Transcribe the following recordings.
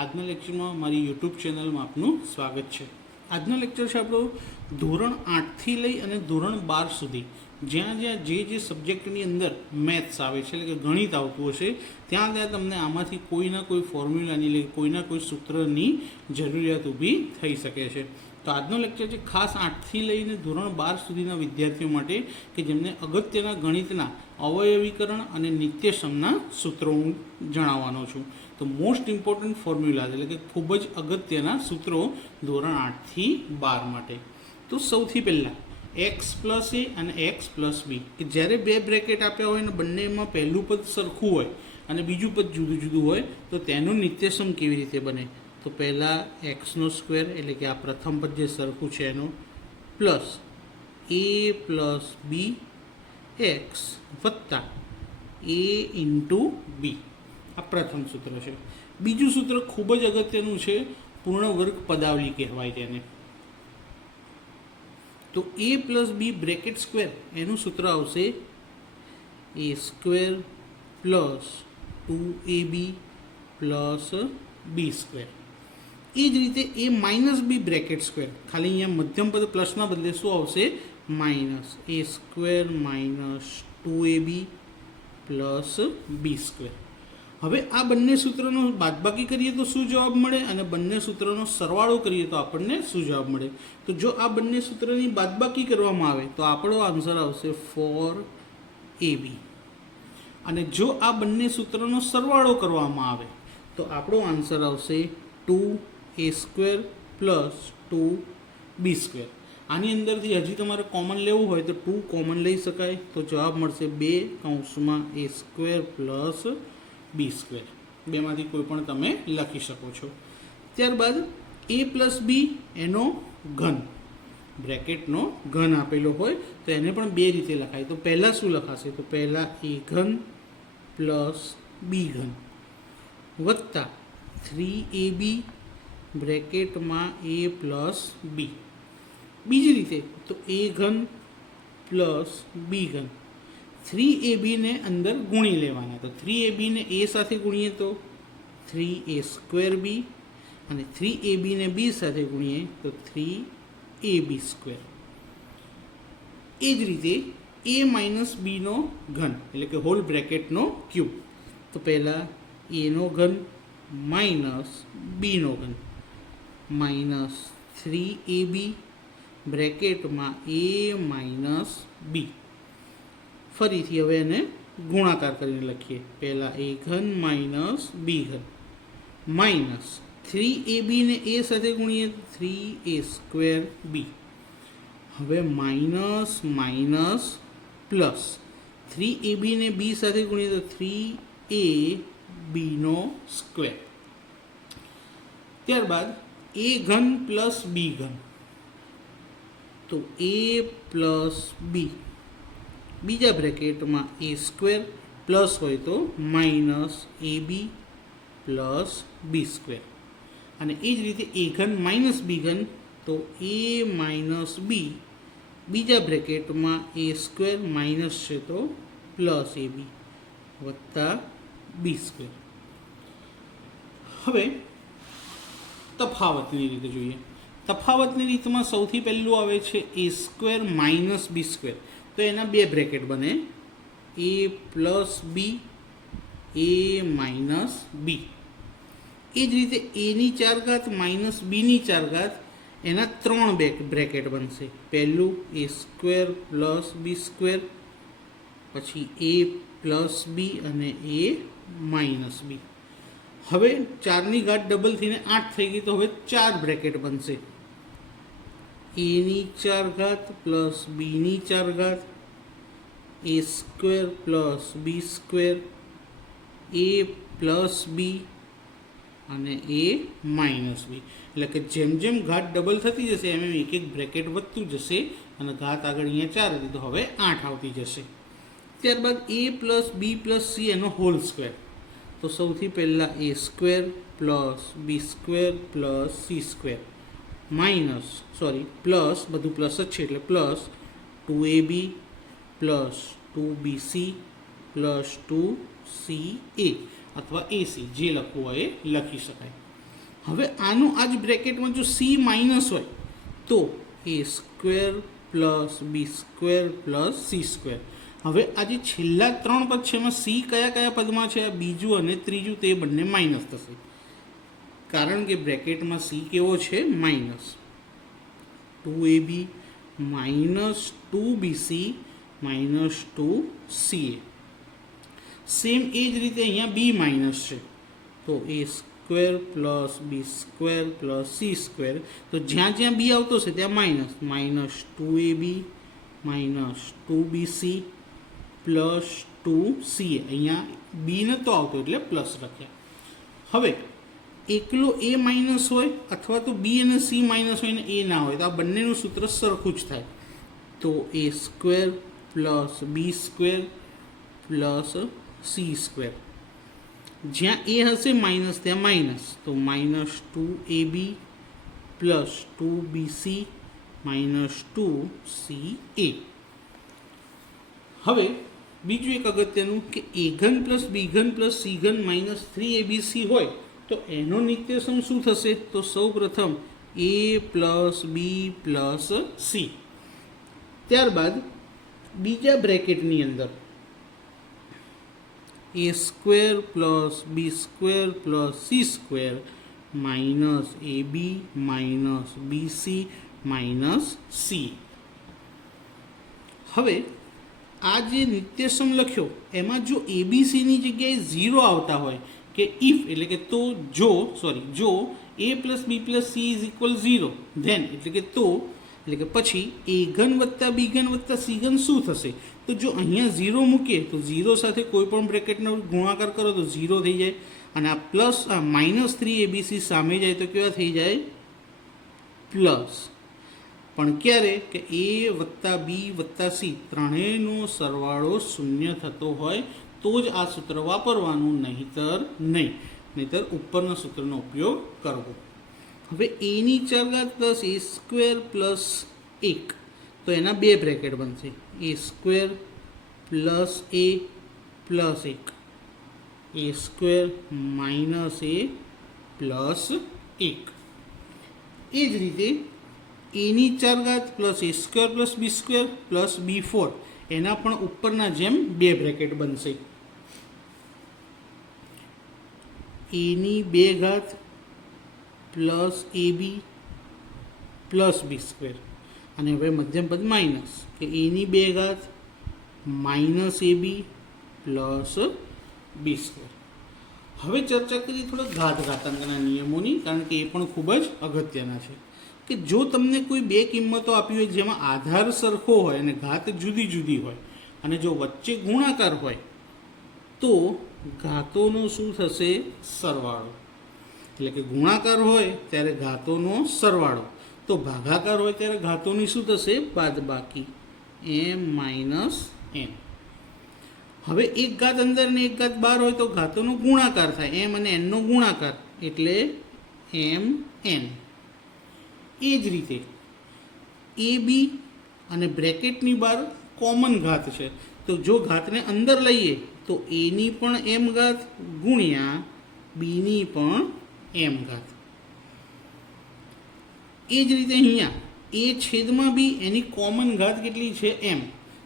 આજના લેક્ચરમાં મારી યુટ્યુબ ચેનલમાં આપનું સ્વાગત છે. આજનો લેક્ચર છે આપણો ધોરણ 8થી લઈ અને ધોરણ 12 સુધી જ્યાં જે સબ્જેક્ટની અંદર મેથ્સ આવે છે, એટલે કે ગણિત આવતું હશે, ત્યાં તમને આમાંથી કોઈના કોઈ ફોર્મ્યુલાની, એટલે કોઈના કોઈ સૂત્રની જરૂરિયાત ઊભી થઈ શકે છે. તો આજનો લેક્ચર છે ખાસ 8થી લઈને ધોરણ 12 સુધીના વિદ્યાર્થીઓ માટે કે જેમને અગત્યના ગણિતના અવયવીકરણ અને નિત્યસમના સૂત્રો હું જણાવવાનો છું. તો મોસ્ટ ઇમ્પોર્ટન્ટ ફોર્મ્યુલા એટલે કે ખૂબ જ અગત્યના સૂત્રો ધોરણ 8થી 12 માટે. તો સૌથી પહેલાં એક્સ પ્લસ એ અને એક્સ પ્લસ બી, કે જ્યારે બે બ્રેકેટ આપ્યા હોય અને બંનેમાં પહેલું પદ સરખું હોય અને બીજું પદ જુદું જુદું હોય તો તેનું નિત્યસમ કેવી રીતે બને? તો પહેલાં એક્સનો સ્ક્વેર એટલે કે આ પ્રથમ પદ જે સરખું છે એનો પ્લસ એ પ્લસ બી એક્સ વત્તા એ ઇન્ટુ બી, આ પ્રથમ સૂત્ર છે. બીજું સૂત્ર ખૂબ જ અગત્યનું છે, પૂર્ણ વર્ગ પદાવલી કહેવાય તેને. તો એ પ્લસ બી બ્રેકેટ સ્ક્વેર એનું સૂત્ર આવશે એ square plus 2ab plus B square. એ જ રીતે એ માઇનસ બી બ્રેકેટ સ્ક્વેર, ખાલી અહીંયા મધ્યમ પદ પ્લસના બદલે શું આવશે? માઇનસ એ square minus 2ab plus B square. હવે આ બંને સૂત્રનો બાદબાકી કરીએ તો શું જવાબ મળે અને બંને સૂત્રનો સરવાળો કરીએ તો આપણને શું જવાબ મળે? તો જો આ બંને સૂત્રની બાદબાકી કરવામાં આવે તો આપણો આન્સર આવશે 4ab, અને જો આ બંને સૂત્રનો સરવાળો કરવામાં આવે તો આપણો આન્સર આવશે 2a square plus 2b square. આની અંદરથી હજી તમારે કોમન લેવું હોય તો 2 કોમન લઈ શકાય, તો જવાબ મળશે 2 a square plus B square. બેમાંથી કોઈ પણ તમે લખી શકો છો. ત્યારબાદ એ પ્લસ બી એનો ઘન, બ્રેકેટનો ઘન આપેલો હોય તો એને પણ બે રીતે લખાય. તો પહેલાં શું લખાશે? તો પહેલાં એ ઘન પ્લસ બી ઘન વત્તા 3ab બ્રેકેટમાં એ પ્લસ બી. બીજી રીતે તો એ ઘન પ્લસ બી ઘન, 3ab ને અંદર ગુણી લેવાના. તો 3ab ને a સાથે ગુણીએ તો 3a સ્ક્વેર બી, અને 3ab ને b સાથે ગુણીએ તો 3ab સ્ક્વેર. એ જ રીતે a માઇનસ બીનો ઘન એટલે કે હોલ બ્રેકેટનો ક્યુબ. તો પહેલાં એનો ઘન માઇનસ બીનો ઘન માઇનસ 3ab બ્રેકેટમાં a માઇનસ બી. ફરીથી હવે એને ગુણાકાર કરીને લખીએ. પહેલાં એ ઘન માઇનસ બી ઘન માઇનસ 3ab ને a સાથે ગુણીએ 3a સ્ક્વેર બી. હવે માઇનસ માઇનસ પ્લસ 3ab ને b સાથે ગુણીએ તો 3a બીનો સ્ક્વેર. ત્યારબાદ એ ઘન પ્લસ બી ઘન, તો a પ્લસ બી બીજા બ્રેકેટમાં એ સ્ક્વેર પ્લસ હોય તો minus ab plus B square. અને એ જ રીતે એ ઘન માઇનસ બી ઘન, તો એ માઇનસ બી બીજા બ્રેકેટમાં એ સ્ક્વેર માઇનસ છે તો પ્લસ ab વત્તા બી સ્ક્વેર. હવે તફાવતની રીતે જોઈએ. તફાવતની રીતમાં સૌથી પહેલું આવે છે એ સ્ક્વેર માઇનસ બી સ્ક્વેર. તો એના બે બ્રેકેટ બને, એ પ્લસ બી એ માઇનસ બી. એ જ રીતે એની 4 ઘાત માઇનસ બીની 4 ઘાત, એના 3 બ્રેકેટ બનશે. પહેલું એ સ્ક્વેર પ્લસ બી સ્ક્વેર, પછી એ પ્લસ બી અને એ માઇનસ બી. હવે 4ની ઘાત ડબલ થઈને 8 થઈ ગઈ, તો હવે 4 બ્રેકેટ બનશે. એની 4 ઘાત પ્લસ બીની 4 ઘાત, એ સ્ક્વેર પ્લસ બી સ્ક્વેર, એ પ્લસ બી અને એ માઇનસ બી. એટલે કે જેમ જેમ ઘાત ડબલ થતી જશે એમ એમ એક એક બ્રેકેટ વધતું જશે, અને ઘાત આગળ અહીંયા 4 હતી તો હવે 8 આવતી જશે. ત્યારબાદ A plus B plus C એનો હોલ સ્ક્વેર. તો સૌથી પહેલાં A square plus B square plus C square plus બધું પ્લસ જ છે એટલે plus 2ab plus 2bc plus 2ca અથવા ac, જે લખવું હોય એ લખી શકાય. હવે આનું આ જ બ્રેકેટમાં જો સી માઇનસ હોય તો A square plus B square plus C square. હવે આ જે છેલ્લા 3 પદ છે એમાં સી કયા કયા પદમાં છે? આ બીજું અને ત્રીજું, તે બંને માઇનસ થશે, કારણ કે બ્રેકેટમાં સી કેવો છે? Minus. 2ab minus 2bc minus 2ca. Same એ જ રીતે અહીંયા બી માઇનસ છે, તો A square plus B square plus C square. તો જ્યાં જ્યાં બી આવતો છે ત્યાં minus. Minus 2ab minus 2bc plus 2ca. અહીંયા બી નહોતો આવતો એટલે પ્લસ લખ્યા. હવે એકલો એ માઇનસ હોય અથવા તો બી અને સી માઇનસ હોય ને એ ના હોય, તો આ બંનેનું સૂત્ર સરખું જ થાય. તો A square plus B square plus C square. જ્યાં એ હશે માઇનસ ત્યાં માઇનસ, તો minus 2ab plus 2bc minus 2ca. હવે બીજું એક અગત્યનું કે એ ઘન પ્લસ બી ઘન પ્લસ સી ઘન માઇનસ 3abc હોય તો એનો નિત્યસમ શું થશે? તો સૌ પ્રથમ a plus B plus C. ત્યારબાદ બીજા બ્રેકેટની અંદર A square plus B square plus C square minus ab minus BC minus C. હવે આ જે નિત્યસમ લખ્યો એમાં જો એબીસીની જગ્યાએ 0 આવતા હોય કે ઇફ એટલે કે તો જો a plus B plus C is equal 0 then એટલે કે પછી એ ઘન વત્તા બી ઘન વત્તા સી ઘન શું થશે? તો જો અહીંયા 0 મૂકીએ તો 0 સાથે કોઈ પણ બ્રેકેટનો ગુણાકાર કરો તો 0 થઈ જાય, અને આ પ્લસ માઇનસ 3abc સામે જાય તો કેવા થઈ જાય? પ્લસ. પણ ક્યારે? કે એ વત્તા બી વત્તા સી ત્રણેયનો સરવાળો 0 થતો હોય તો જ આ સૂત્ર વાપરવાનું, નહીતર ઉપરના સૂત્રનો ઉપયોગ કરવો. હવે એની 4 ઘાત પ્લસ એ સ્ક્વેર પ્લસ 1, તો એના 2 બ્રેકેટ બનશે. એ સ્ક્વેર પ્લસ એ પ્લસ 1, એ સ્ક્વેર માઇનસ એ પ્લસ 1. એ જ રીતે એની 4 ઘાત પ્લસ એ square plus B square plus b4, એના પણ ઉપરના જેમ 2 બ્રેકેટ બનશે. એની 2 ઘાત plus ab plus B square, અને હવે મધ્યમ પદ માઇનસ કે એની 2 ઘાત minus ab plus B square. હવે ચર્ચા કરીએ થોડા ઘાતાંકના નિયમોની, કારણ કે એ પણ ખૂબ જ અગત્યના છે. કે જો તમને કોઈ 2 કિંમતો આપી હોય જેમાં આધાર સરખો હોય અને ઘાત જુદી જુદી હોય, અને જો વચ્ચે ગુણાકાર હોય તો ઘાતોનો શું થશે? સરવાળો. એટલે કે ગુણાકાર હોય ત્યારે ઘાતોનો સરવાળો, તો ભાગાકાર હોય ત્યારે ઘાતોની શું થશે? બાદબાકી. m minus n. હવે એક ઘાત અંદર ને એક ઘાત બહાર હોય તો ઘાતોનો ગુણાકાર થાય, m અને n નો ગુણાકાર, એટલે mn. એ જ રીતે એ બી અને બ્રેકેટની બહાર કોમન ઘાત છે, તો જો ઘાતને અંદર લઈએ તો એની પણ m ઘાત ગુણ્યા બીની પણ m ઘાત. એ જ રીતે અહીંયા એ છેદમાં બી એની કોમન ઘાત કેટલી છે? m.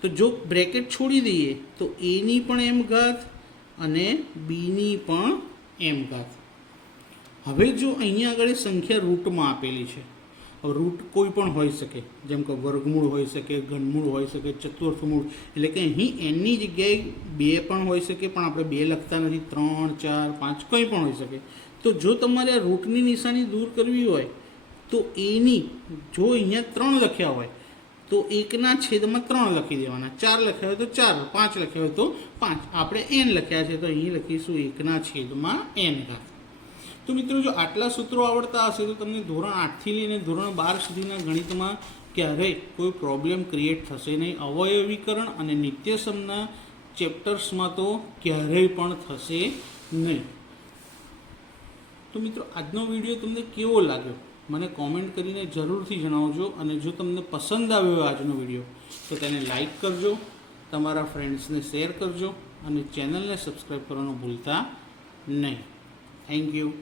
તો જો બ્રેકેટ છોડી દઈએ તો એની પણ m ઘાત અને બીની પણ m ઘાત. હવે જો અહીંયા આગળ સંખ્યા રૂટમાં આપેલી છે, રૂટ કોઈ પણ હોઈ શકે, જેમ કે વર્ગમૂળ હોઈ શકે, ઘનમૂળ હોઈ શકે, ચતુર્થમૂળ, એટલે કે અહીં એનની જગ્યાએ 2 પણ હોઈ શકે, પણ આપણે 2 લખતા નથી, 3, 4, 5 કંઈ પણ હોઈ શકે. તો જો તમારે આ રૂટની નિશાની દૂર કરવી હોય તો એની જો અહીંયા 3 લખ્યા હોય તો 1/3 લખી દેવાના, 4 લખ્યા હોય તો 4, 5 લખ્યા હોય તો 5. આપણે n લખ્યા છે તો અહીં લખીશું 1/n ઘાત. તો મિત્રો, જો આટલા સૂત્રો આવડતા હશે તો તમને ધોરણ 8થી લઈને ધોરણ 12 સુધીના ગણિતમાં ક્યારેય કોઈ પ્રોબ્લેમ ક્રિએટ થશે નહીં. અવયવીકરણ અને નિત્યસમના ચેપ્ટર્સમાં તો ક્યારેય પણ થશે નહીં. તો મિત્રો, આજનો વિડીયો તમને કેવો લાગ્યો મને કોમેન્ટ કરીને જરૂરથી જણાવજો, અને જો તમને પસંદ આવ્યો આજનો વિડીયો તો તેને લાઈક કરજો, તમારા ફ્રેન્ડ્સને શેર કરજો, અને ચેનલને સબસ્ક્રાઈબ કરવાનું ભૂલતા નહીં. Thank you.